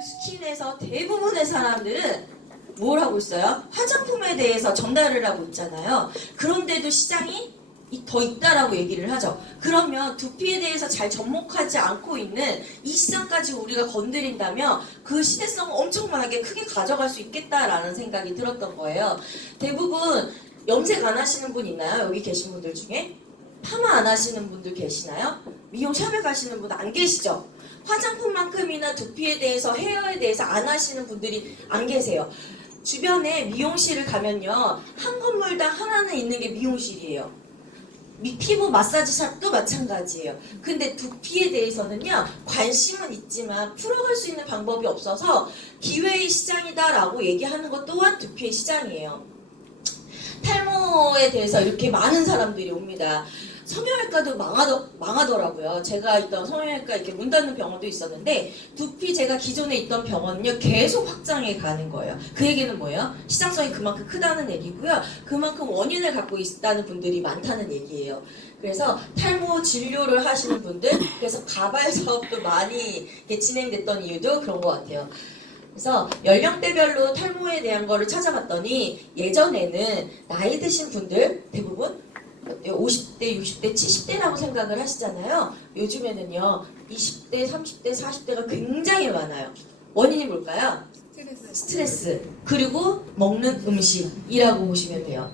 스킨에서 대부분의 사람들은 뭘 하고 있어요? 화장품에 대해서 전달을 하고 있잖아요. 그런데도 시장이 더 있다라고 얘기를 하죠. 그러면 두피에 대해서 잘 접목하지 않고 있는 이 시장까지 우리가 건드린다면 그 시대성을 엄청나게 크게 가져갈 수 있겠다라는 생각이 들었던 거예요. 대부분 염색 안 하시는 분 있나요? 여기 계신 분들 중에? 파마 안 하시는 분들 계시나요? 미용샵에 가시는 분 안 계시죠? 화장품만큼이나 두피에 대해서, 헤어에 대해서 안 하시는 분들이 안 계세요. 주변에 미용실을 가면요, 한 건물당 하나는 있는 게 미용실이에요. 피부 마사지 샵도 마찬가지예요. 근데 두피에 대해서는요, 관심은 있지만 풀어갈 수 있는 방법이 없어서 기회의 시장이다라고 얘기하는 것 또한 두피의 시장이에요. 탈모에 대해서 이렇게 많은 사람들이 옵니다. 성형외과도 망하더라고요. 제가 있던 성형외과 이렇게 문 닫는 병원도 있었는데, 두피 제가 기존에 있던 병원은요, 계속 확장해 가는 거예요. 그 얘기는 뭐예요? 시장성이 그만큼 크다는 얘기고요. 그만큼 원인을 갖고 있다는 분들이 많다는 얘기예요. 그래서 탈모 진료를 하시는 분들, 그래서 가발 사업도 많이 진행됐던 이유도 그런 것 같아요. 그래서 연령대별로 탈모에 대한 거를 찾아봤더니, 예전에는 나이 드신 분들 대부분 50대, 60대, 70대라고 생각을 하시잖아요. 요즘에는요, 20대, 30대, 40대가 굉장히 많아요. 원인이 뭘까요? 스트레스. 그리고 먹는 음식이라고 보시면 돼요.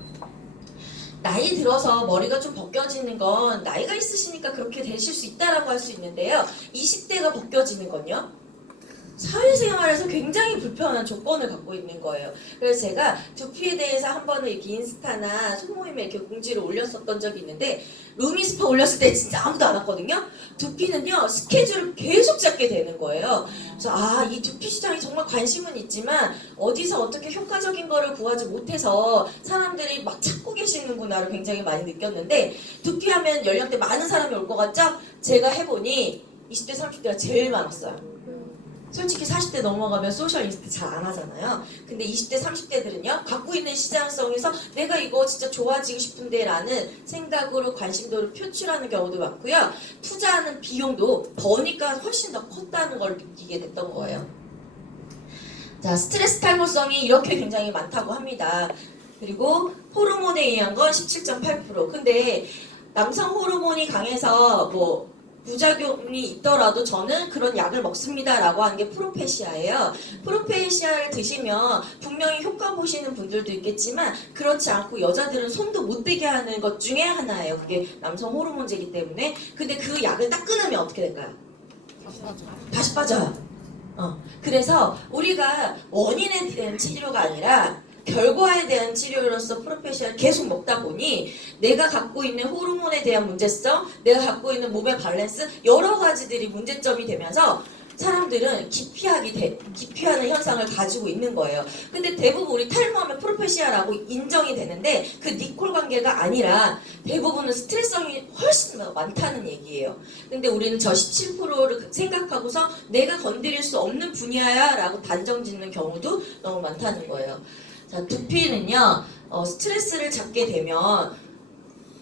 나이 들어서 머리가 좀 벗겨지는 건 나이가 있으시니까 그렇게 되실 수 있다라고 할 수 있는데요. 20대가 벗겨지는 건요, 사회생활에서 굉장히 불편한 조건을 갖고 있는 거예요. 그래서 제가 두피에 대해서 한 번은 이렇게 인스타나 소모임에 이렇게 공지를 올렸었던 적이 있는데, 루미스파 올렸을 때 진짜 아무도 안 왔거든요. 두피는요, 스케줄을 계속 잡게 되는 거예요. 그래서 이 두피 시장이 정말 관심은 있지만 어디서 어떻게 효과적인 거를 구하지 못해서 사람들이 막 찾고 계시는구나를 굉장히 많이 느꼈는데, 두피하면 연령대 많은 사람이 올 것 같죠? 제가 해보니 20대, 30대가 제일 많았어요. 솔직히 40대 넘어가면 소셜 인스타 잘 안 하잖아요. 근데 20대, 30대들은요, 갖고 있는 시장성에서 내가 이거 진짜 좋아지고 싶은데 라는 생각으로 관심도를 표출하는 경우도 많고요. 투자하는 비용도 버니까 훨씬 더 컸다는 걸 느끼게 됐던 거예요. 자, 스트레스 탈모성이 이렇게 굉장히 많다고 합니다. 그리고 호르몬에 의한 건 17.8%. 근데 남성 호르몬이 강해서 부작용이 있더라도 저는 그런 약을 먹습니다 라고 하는 게 프로페시아예요. 프로페시아를 드시면 분명히 효과 보시는 분들도 있겠지만, 그렇지 않고 여자들은 손도 못 대게 하는 것 중에 하나예요. 그게 남성 호르몬제이기 때문에. 근데 그 약을 딱 끊으면 어떻게 될까요? 다시 빠져요. 그래서 우리가 원인에 대한 치료가 아니라 결과에 대한 치료로서 프로페시아를 계속 먹다 보니 내가 갖고 있는 호르몬에 대한 문제성, 내가 갖고 있는 몸의 밸런스, 여러 가지들이 문제점이 되면서 사람들은 기피하는 현상을 가지고 있는 거예요. 근데 대부분 우리 탈모하면 프로페시아라고 인정이 되는데, 그 니콜 관계가 아니라 대부분은 스트레스성이 훨씬 더 많다는 얘기예요. 근데 우리는 저 17%를 생각하고서 내가 건드릴 수 없는 분야야 라고 단정 짓는 경우도 너무 많다는 거예요. 자, 두피는요, 스트레스를 잡게 되면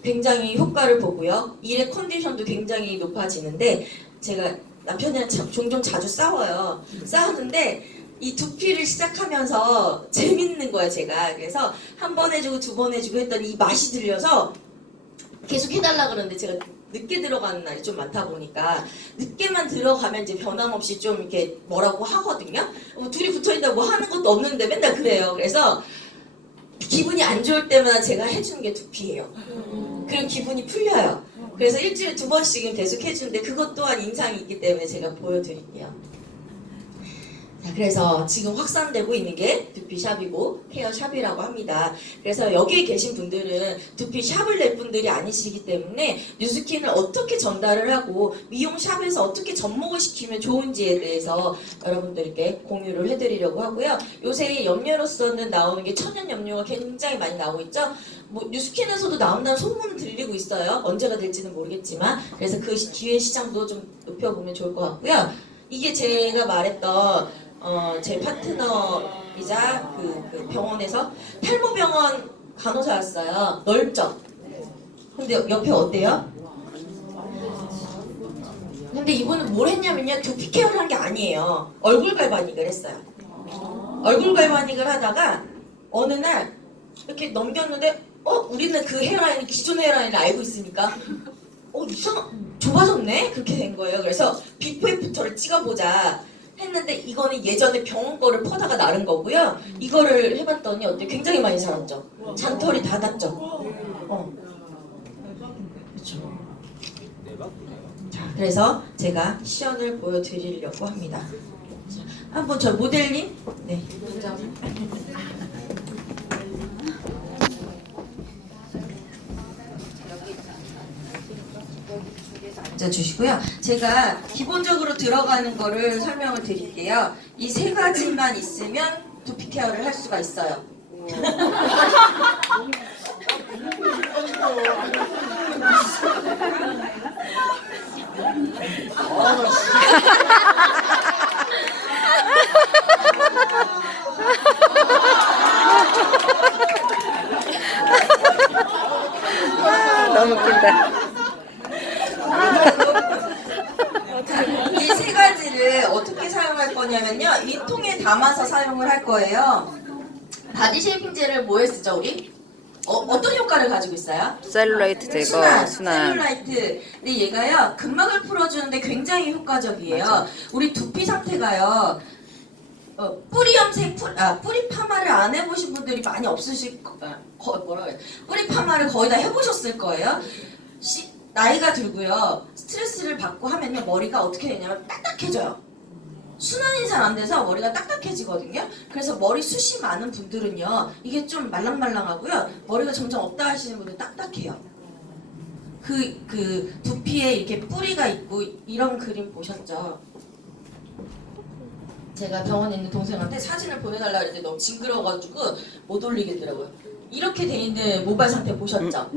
굉장히 효과를 보고요. 일의 컨디션도 굉장히 높아지는데, 제가 남편이랑 종종 자주 싸워요. 싸우는데 이 두피를 시작하면서 재밌는 거야, 제가. 그래서 한 번 해주고 두 번 해주고 했더니 이 맛이 들려서 계속 해달라 그러는데, 제가 늦게 들어가는 날이 좀 많다 보니까 늦게만 들어가면 이제 변함없이 좀 이렇게 뭐라고 하거든요. 둘이 붙어있다 뭐 하는 것도 없는데 맨날 그래요. 그래서 기분이 안 좋을 때마다 제가 해주는 게 두피예요. 그럼 기분이 풀려요. 그래서 일주일에 2번씩은 계속 해주는데, 그것 또한 인상이 있기 때문에 제가 보여드릴게요. 자, 그래서 지금 확산되고 있는 게 두피샵이고 헤어샵이라고 합니다. 그래서 여기에 계신 분들은 두피샵을 낼 분들이 아니시기 때문에 뉴스킨을 어떻게 전달을 하고 미용샵에서 어떻게 접목을 시키면 좋은지에 대해서 여러분들께 공유를 해드리려고 하고요. 요새 염료로서는 나오는 게 천연 염료가 굉장히 많이 나오고 있죠. 뉴스킨에서도 나온다는 소문은 들리고 있어요. 언제가 될지는 모르겠지만. 그래서 그 기회 시장도 좀 높여보면 좋을 것 같고요. 이게 제가 말했던 제 파트너이자 그 병원에서 탈모병원 간호사였어요. 넓죠? 근데 옆에 어때요? 근데 이분은 뭘 했냐면요, 두피 케어를 한 게 아니에요. 얼굴 갈바닉을 했어요. 얼굴 갈바닉을 하다가 어느 날 이렇게 넘겼는데 우리는 그 헤어라인을 기존 헤어라인을 알고 있으니까 좁아졌네? 그렇게 된 거예요. 그래서 비포 애프터를 찍어보자 했는데 이거는 예전에 병원 거를 퍼다가 나른 거고요. 이거를 해봤더니 어때? 굉장히 많이 자랐죠. 잔털이 다 났죠. 그렇죠. 자, 그래서 제가 시연을 보여드리려고 합니다. 자, 한번 저 모델님, 네. 앉아주시고요. 제가 기본적으로 들어가는 거를 설명을 드릴게요. 이 세 가지만 있으면 두피 케어를 할 수가 있어요. 너무 웃긴다. 이 세 가지를 어떻게 사용할 거냐면요. 이 통에 담아서 사용을 할 거예요. 바디 쉐이핑 젤을 뭐에 쓰죠, 우리? 어떤 효과를 가지고 있어요? 셀룰라이트 제거, 순환. 셀룰라이트. 근데 얘가요, 근막을 풀어주는데 굉장히 효과적이에요. 맞아. 우리 두피 상태가요, 뿌리 염색, 뿌리 파마를 안 해보신 분들이 많이 없으실 뭐라 뿌리 파마를 거의 다 해보셨을 거예요. 나이가 들고요, 스트레스를 받고 하면요, 머리가 어떻게 되냐면 딱딱해져요. 순환이 잘 안 돼서 머리가 딱딱해지거든요. 그래서 머리 숱이 많은 분들은요, 이게 좀 말랑말랑하고요, 머리가 점점 없다 하시는 분들 딱딱해요. 그 두피에 이렇게 뿌리가 있고 이런 그림 보셨죠? 제가 병원에 있는 동생한테 사진을 보내달라 그랬는데 너무 징그러워가지고 못 올리겠더라고요. 이렇게 돼 있는 모발 상태 보셨죠?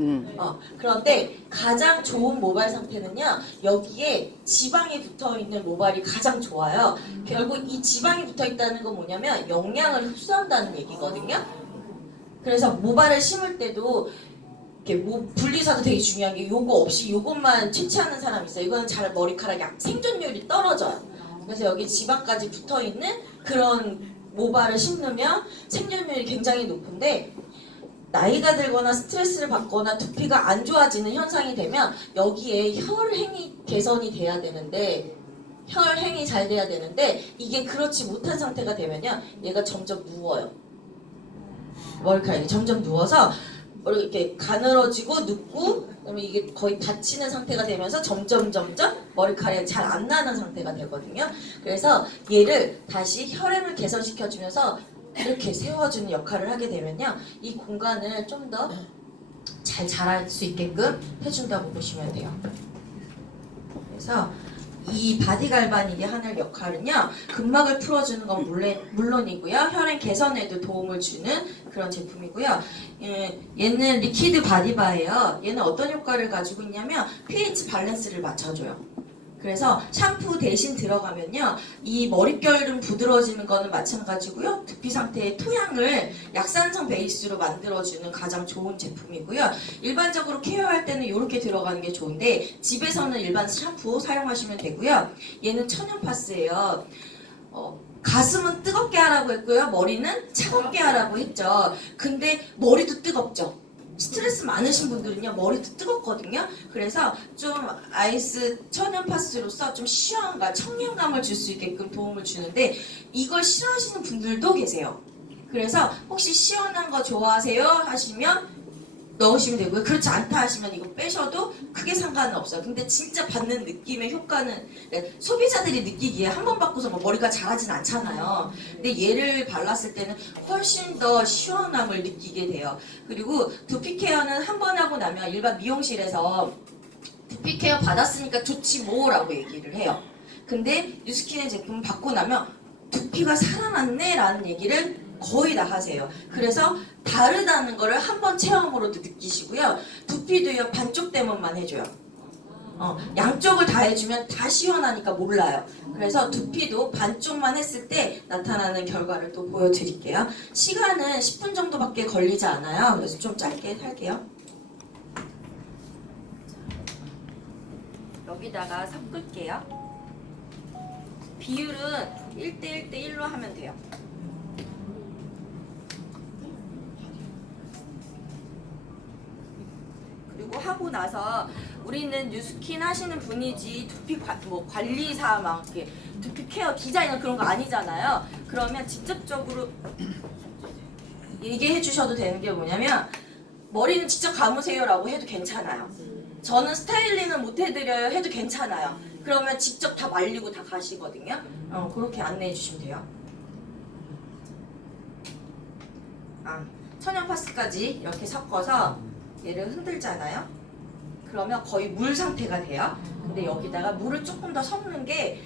그런데 가장 좋은 모발 상태는요, 여기에 지방이 붙어 있는 모발이 가장 좋아요. 결국 이 지방이 붙어 있다는 건 뭐냐면 영양을 흡수한다는 얘기거든요. 그래서 모발을 심을 때도 이렇게 분리사도 되게 중요한 게 요거 없이 요것만 채취하는 사람이 있어요. 이거는 잘 머리카락이 생존율이 떨어져요. 그래서 여기 지방까지 붙어 있는 그런 모발을 심으면 생존율이 굉장히 높은데, 나이가 들거나 스트레스를 받거나 두피가 안 좋아지는 현상이 되면 여기에 혈행이 개선이 돼야 되는데, 혈행이 잘 돼야 되는데 이게 그렇지 못한 상태가 되면요, 얘가 점점 누워요. 머리카락이 점점 누워서 이렇게 가늘어지고 눕고, 그러면 이게 거의 닫히는 상태가 되면서 점점 머리카락이 잘 안 나는 상태가 되거든요. 그래서 얘를 다시 혈행을 개선시켜주면서 이렇게 세워주는 역할을 하게 되면요, 이 공간을 좀 더 잘 자랄 수 있게끔 해준다고 보시면 돼요. 그래서 이 바디 갈바닉이 하는 역할은요, 근막을 풀어주는 건 물론이고요, 혈행 개선에도 도움을 주는 그런 제품이고요. 얘는 리퀴드 바디바예요. 얘는 어떤 효과를 가지고 있냐면 pH 밸런스를 맞춰줘요. 그래서 샴푸 대신 들어가면요, 이 머릿결은 부드러워지는 거는 마찬가지고요, 두피 상태의 토양을 약산성 베이스로 만들어주는 가장 좋은 제품이고요. 일반적으로 케어할 때는 이렇게 들어가는 게 좋은데 집에서는 일반 샴푸 사용하시면 되고요. 얘는 천연파스예요. 가슴은 뜨겁게 하라고 했고요, 머리는 차갑게 하라고 했죠. 근데 머리도 뜨겁죠. 스트레스 많으신 분들은요, 머리도 뜨겁거든요. 그래서 좀 아이스 천연파스로서 좀 시원함과 청량감을 줄 수 있게끔 도움을 주는데, 이걸 싫어하시는 분들도 계세요. 그래서 혹시 시원한 거 좋아하세요 하시면 넣으시면 되고요. 그렇지 않다 하시면 이거 빼셔도 크게 상관은 없어요. 근데 진짜 받는 느낌의 효과는, 소비자들이 느끼기에 한 번 바꾸서 머리가 자라진 않잖아요. 근데 얘를 발랐을 때는 훨씬 더 시원함을 느끼게 돼요. 그리고 두피 케어는 한 번 하고 나면 일반 미용실에서 두피 케어 받았으니까 좋지 뭐라고 얘기를 해요. 근데 뉴스킨의 제품 받고 나면 두피가 살아났네 라는 얘기를 거의 다 하세요. 그래서 다르다는 거를 한번 체험으로도 느끼시고요. 두피도요, 반쪽 대문만 해줘요. 양쪽을 다 해주면 다 시원하니까 몰라요. 그래서 두피도 반쪽만 했을 때 나타나는 결과를 또 보여드릴게요. 시간은 10분 정도밖에 걸리지 않아요. 그래서 좀 짧게 할게요. 여기다가 섞을게요. 비율은 1:1:1로 하면 돼요. 그리고 하고 나서 우리는 뉴스킨 하시는 분이지 두피 관리사 막 이렇게 두피 케어 디자이너 그런 거 아니잖아요. 그러면 직접적으로 얘기해 주셔도 되는 게 뭐냐면 머리는 직접 감으세요라고 해도 괜찮아요. 저는 스타일링은 못 해드려요 해도 괜찮아요. 그러면 직접 다 말리고 다 가시거든요. 그렇게 안내해 주시면 돼요. 천연 파스까지 이렇게 섞어서 얘를 흔들잖아요. 그러면 거의 물 상태가 돼요. 근데 여기다가 물을 조금 더 섞는 게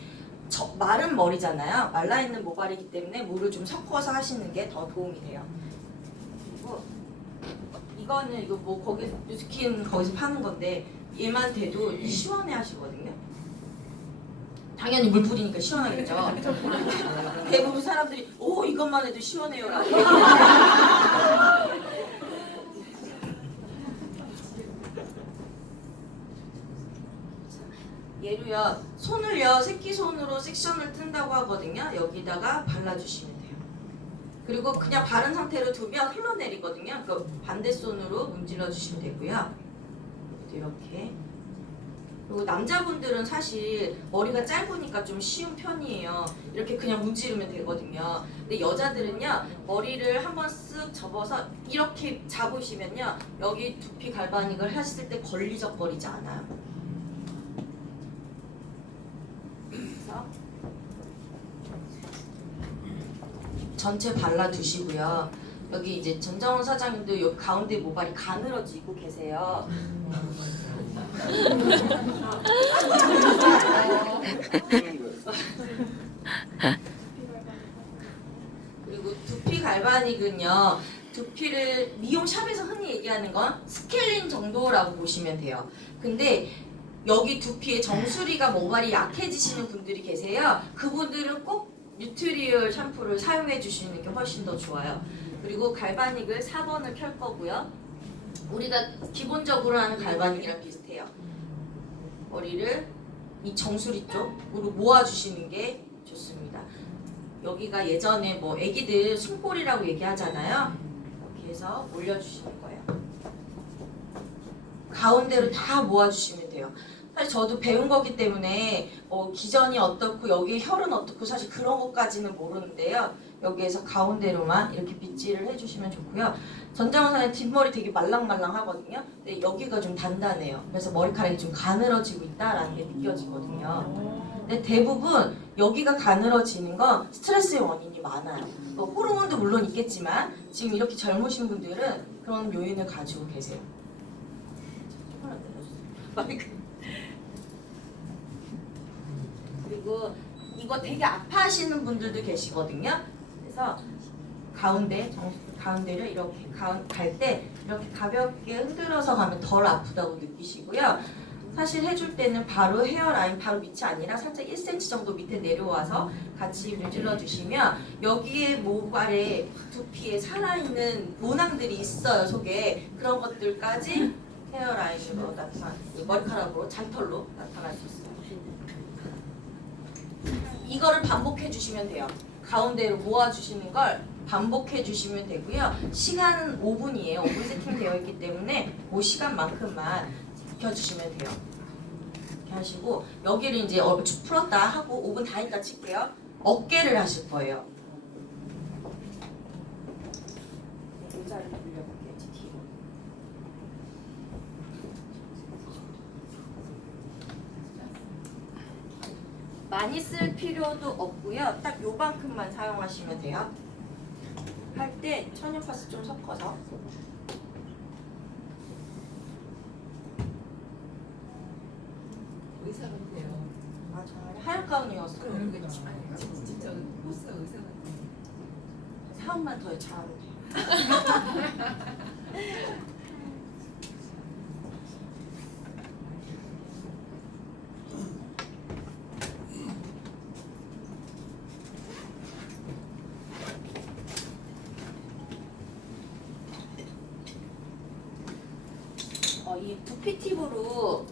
마른 머리잖아요. 말라있는 모발이기 때문에 물을 좀 섞어서 하시는 게 더 도움이 돼요. 그리고 이거는 이거 뭐 거기 뉴스킨 거기서 파는 건데 얘만 돼도 시원해 하시거든요. 당연히 물 뿌리니까 시원하겠죠. 대부분 사람들이 오 이것만 해도 시원해요라고. 얘로요 손을요 새끼손으로 섹션을 뜬다고 하거든요. 여기다가 발라주시면 돼요. 그리고 그냥 바른 상태로 두면 흘러내리거든요. 그 반대 손으로 문질러 주시면 되고요. 이렇게. 그리고 남자분들은 사실 머리가 짧으니까 좀 쉬운 편이에요. 이렇게 그냥 문지르면 되거든요. 근데 여자들은요 머리를 한번 쓱 접어서 이렇게 잡으시면요 여기 두피 갈바닉을 하실 때 걸리적거리지 않아요. 그래서 전체 발라두시고요. 여기 이제 전정원 사장님도 여기 가운데 모발이 가늘어지고 계세요. 그리고 두피 갈바닉은요 두피를 미용샵에서 흔히 얘기하는 건 스케일링 정도라고 보시면 돼요. 근데 여기 두피에 정수리가 모발이 약해지시는 분들이 계세요. 그분들은 꼭 뉴트리얼 샴푸를 사용해 주시는 게 훨씬 더 좋아요. 그리고 갈바닉을 4번을 켤 거고요. 우리가 기본적으로 하는 갈바닉이랑 비슷해요. 머리를 이 정수리 쪽으로 모아주시는 게 좋습니다. 여기가 예전에 뭐 애기들 숨골이라고 얘기하잖아요. 이렇게 해서 올려주시는 거예요. 가운데로 다 모아주시면 돼요. 사실 저도 배운 거기 때문에 기전이 어떻고 여기 혈은 어떻고 사실 그런 것까지는 모르는데요. 여기에서 가운데로만 이렇게 빗질을 해주시면 좋고요. 전정원 사장님 뒷머리 되게 말랑말랑 하거든요. 근데 여기가 좀 단단해요. 그래서 머리카락이 좀 가늘어지고 있다라는 게 느껴지거든요. 근데 대부분 여기가 가늘어지는 건 스트레스의 원인이 많아요. 호르몬도 물론 있겠지만 지금 이렇게 젊으신 분들은 그런 요인을 가지고 계세요. 그리고 이거 되게 아파하시는 분들도 계시거든요. 그래서 가운데를 이렇게 갈 때 이렇게 가볍게 흔들어서 가면 덜 아프다고 느끼시고요. 사실 해줄 때는 바로 헤어라인 바로 밑이 아니라 살짝 1cm 정도 밑에 내려와서 같이 문질러 주시면 여기에 모발에 두피에 살아있는 모낭들이 있어요. 속에 그런 것들까지 헤어라인으로 머리카락으로 잔털로 나타날 수 있어요. 이거를 반복해 주시면 돼요. 가운데로 모아주시는 걸 반복해 주시면 되고요. 시간은 5분이에요. 5분 세팅되어 있기 때문에 그 시간만큼만 지켜주시면 돼요. 이렇게 하시고 여기를 이제 쭉 풀었다 하고 5분 다 있다 칠게요. 어깨를 하실 거예요. 의자를 돌려볼게요. 뒤로. 많이 쓸 필요도 없고요. 딱 요만큼만 사용하시면 돼요. 할 때 천연파스 좀 섞어서. 의사 같아요. 아 정말 하얀 가운이었어요. 진짜 호스 의사 같아요. 사업만 더 잘하면 돼요. 이 두피 팁으로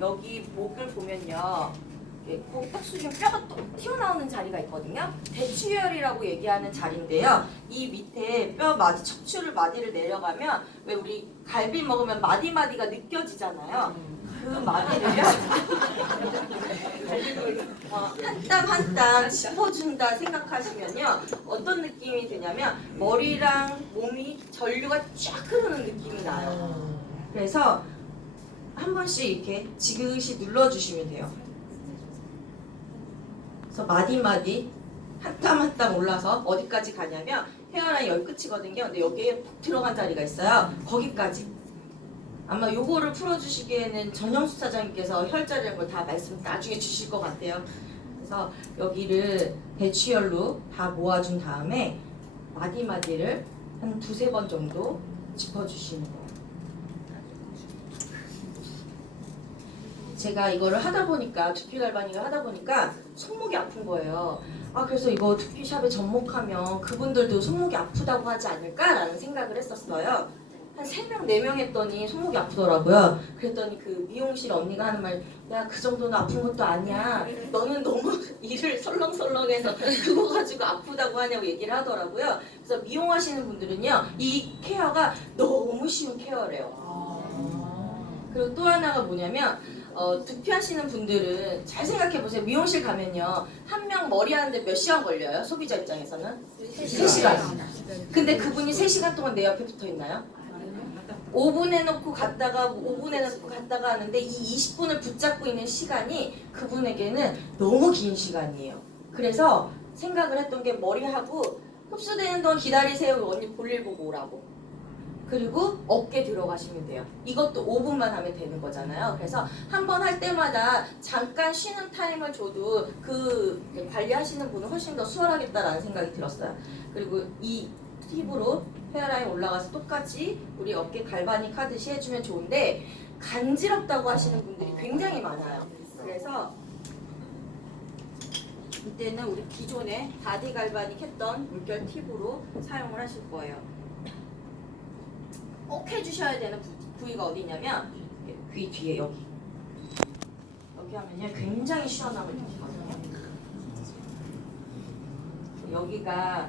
여기 목을 보면요. 꼭 수준 뼈가 또 튀어나오는 자리가 있거든요. 대추혈이라고 얘기하는 자리인데요. 이 밑에 뼈 마디, 척추를 마디를 내려가면 왜 우리 갈비 먹으면 마디마디가 느껴지잖아요. 그 마디를요. 한 땀 한 땀 짚어준다 생각하시면요. 어떤 느낌이 드냐면 머리랑 몸이 전류가 쫙 흐르는 느낌이 나요. 그래서 한 번씩 이렇게 지그시 눌러주시면 돼요. 그래서 마디마디 한 땀 한 땀 올라서 어디까지 가냐면 헤어라인 여기 끝이거든요. 근데 여기에 푹 들어간 자리가 있어요. 거기까지. 아마 요거를 풀어주시기에는 전영수 사장님께서 혈자리라는 걸 다 말씀 나중에 주실 것 같아요. 그래서 여기를 배추혈로 다 모아준 다음에 마디마디를 한 두세 번 정도 짚어주시는 거예요. 제가 이거를 하다 보니까 두피 갈바닉을 하다 보니까 손목이 아픈 거예요. 그래서 이거 두피샵에 접목하면 그분들도 손목이 아프다고 하지 않을까라는 생각을 했었어요. 한 3명, 4명 했더니 손목이 아프더라고요. 그랬더니 그 미용실 언니가 하는 말, 야, 그 정도는 아픈 것도 아니야. 너는 너무 일을 설렁설렁해서 그거 가지고 아프다고 하냐고 얘기를 하더라고요. 그래서 미용하시는 분들은요, 이 케어가 너무 쉬운 케어래요. 그리고 또 하나가 뭐냐면, 두피 하시는 분들은 잘 생각해보세요. 미용실 가면요, 한 명 머리 하는데 몇 시간 걸려요? 소비자 입장에서는? 3시간. 근데 그분이 3시간 동안 내 옆에 붙어 있나요? 5분 해놓고 갔다가 5분 해놓고 갔다가 하는데 이 20분을 붙잡고 있는 시간이 그분에게는 너무 긴 시간이에요. 그래서 생각을 했던 게 머리하고 흡수되는 동안 기다리세요. 언니 볼일 보고 오라고. 그리고 어깨 들어가시면 돼요. 이것도 5분만 하면 되는 거잖아요. 그래서 한 번 할 때마다 잠깐 쉬는 타임을 줘도 그 관리하시는 분은 훨씬 더 수월하겠다라는 생각이 들었어요. 그리고 이 팁으로 헤어라인 올라가서 똑같이 우리 어깨 갈바닉 하듯이 해주면 좋은데 간지럽다고 하시는 분들이 굉장히 많아요. 그래서 이때는 우리 기존에 바디 갈바닉 했던 물결 팁으로 사용을 하실 거예요. 꼭 해주셔야 되는 부위가 어디냐면 귀 뒤에 여기 하면요 굉장히 시원함을 느끼거든요. 여기가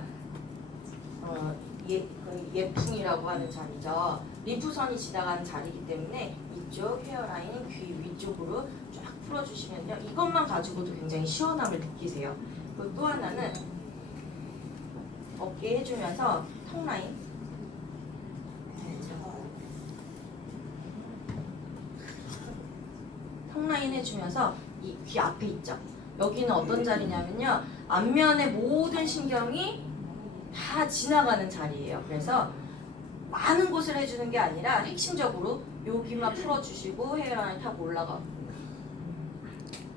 예풍이라고 하는 자리죠. 림프선이 지나가는 자리이기 때문에 이쪽 헤어라인 귀 위쪽으로 쫙 풀어주시면요. 이것만 가지고도 굉장히 시원함을 느끼세요. 그리고 또 하나는 어깨 해주면서 턱라인 턱라인 해주면서 이 귀 앞에 있죠. 여기는 어떤 자리냐면요. 안면의 모든 신경이 다 지나가는 자리예요. 그래서 많은 곳을 해주는 게 아니라 핵심적으로 여기만 풀어주시고 헤어라인 타고 올라가고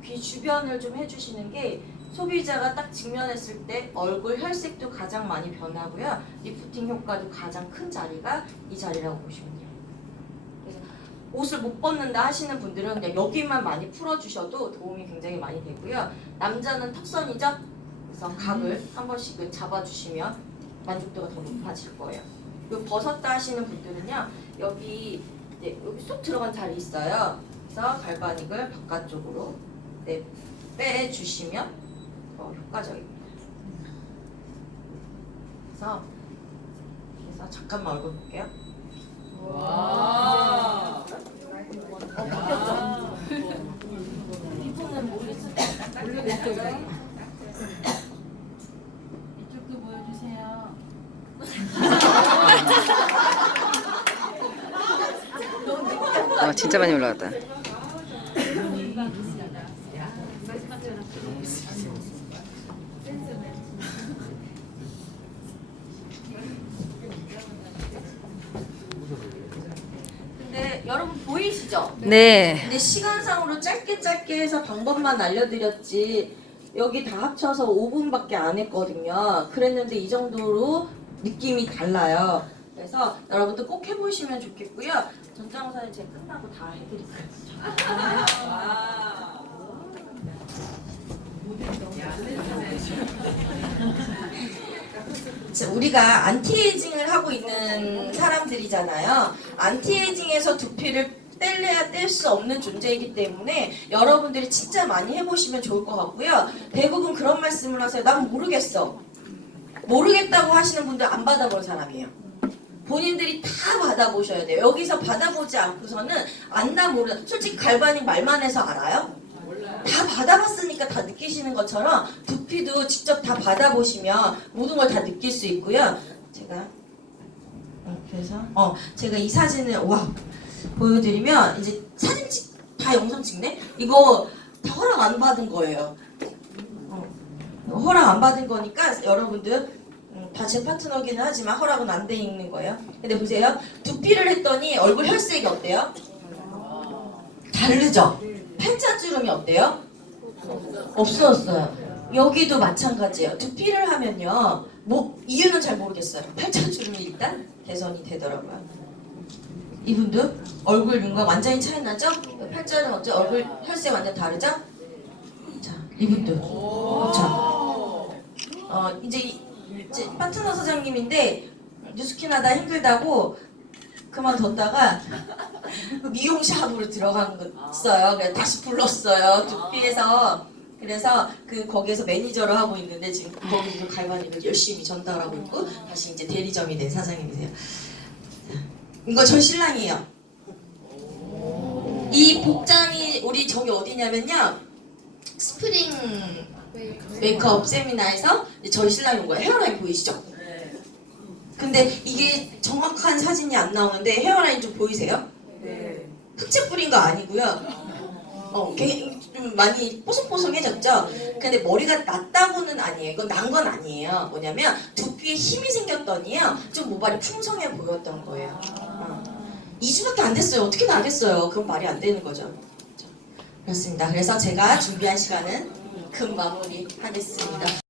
귀 주변을 좀 해주시는 게 소비자가 딱 직면했을 때 얼굴 혈색도 가장 많이 변하고요. 리프팅 효과도 가장 큰 자리가 이 자리라고 보시면 돼요. 그래서 옷을 못 벗는다 하시는 분들은 그냥 여기만 많이 풀어주셔도 도움이 굉장히 많이 되고요. 남자는 턱선이죠? 그래서 각을 한 번씩은 잡아주시면 만족도가 더 높아질 거예요. 요 벗었다 하시는 분들은요, 여기 쏙 들어간 자리 있어요. 그래서 갈바닉을 바깥쪽으로 빼주시면 더 효과적입니다. 그래서 잠깐만 얼굴 볼게요. 와. 바뀌었죠? 이분은 모르겠어요. 이쪽도 보여주세요. 진짜 많이 올라갔다. 근데 여러분 보이시죠? 네. 근데 시간상으로 짧게 해서 방법만 알려드렸지 여기 다 합쳐서 5분밖에 안 했거든요. 그랬는데 이 정도로 느낌이 달라요. 그래서 여러분도 꼭 해보시면 좋겠고요. 전장사는 제가 끝나고 다 해드릴게요. 우리가 안티에이징을 하고 있는 사람들이잖아요. 안티에이징에서 두피를 뗄래야 뗄 수 없는 존재이기 때문에 여러분들이 진짜 많이 해보시면 좋을 것 같고요. 대부분 그런 말씀을 하세요. 난 모르겠어. 모르겠다고 하시는 분들 안 받아본 사람이에요. 본인들이 다 받아보셔야 돼요. 여기서 받아보지 않고서는 안다 모르다. 솔직히 갈바닉 말만 해서 알아요? 다 받아봤으니까 다 느끼시는 것처럼 두피도 직접 다 받아보시면 모든 걸 다 느낄 수 있고요. 제가 이 사진을 보여드리면 이제 사진 다 영상 찍네? 이거 다 허락 안 받은 거예요. 허락 안 받은 거니까 여러분들 다 제 파트너기는 하지만 허락은 안 돼 있는 거예요. 근데 보세요. 두피를 했더니 얼굴 혈색이 어때요? 다르죠? 팔자주름이 어때요? 없어졌어요. 여기도 마찬가지예요. 두피를 하면요. 이유는 잘 모르겠어요. 팔자주름이 일단 개선이 되더라고요. 이분도 얼굴 윤곽 완전히 차이 나죠? 팔자는 어째 얼굴 혈색 완전 다르죠? 자, 이분도. 자, 이제 파트너 사장님인데 뉴스킨 하다 힘들다고 그만뒀다가 미용샵으로 들어간 거 있어요. 그래서 다시 불렀어요. 두피에서. 그래서 거기에서 매니저를 하고 있는데 지금 거기서 갈바닉을 열심히 전달하고 있고 다시 이제 대리점이 된 사장님이세요. 이거 저 신랑이에요. 이 복장이 우리 저기 어디냐면요. 스프링 메이크업 세미나에서 저희 신랑이 온 거예요. 헤어라인 보이시죠? 근데 이게 정확한 사진이 안 나오는데 헤어라인 좀 보이세요? 네. 흑채 뿌린 거 아니고요. 좀 많이 뽀송뽀송해졌죠? 근데 머리가 났다고는 아니에요. 이건 난 건 아니에요. 뭐냐면 두피에 힘이 생겼더니요. 좀 모발이 풍성해 보였던 거예요. 2주밖에 안 됐어요. 어떻게 나겠어요? 그건 말이 안 되는 거죠. 그렇습니다. 그래서 제가 준비한 시간은 금 마무리 하겠습니다.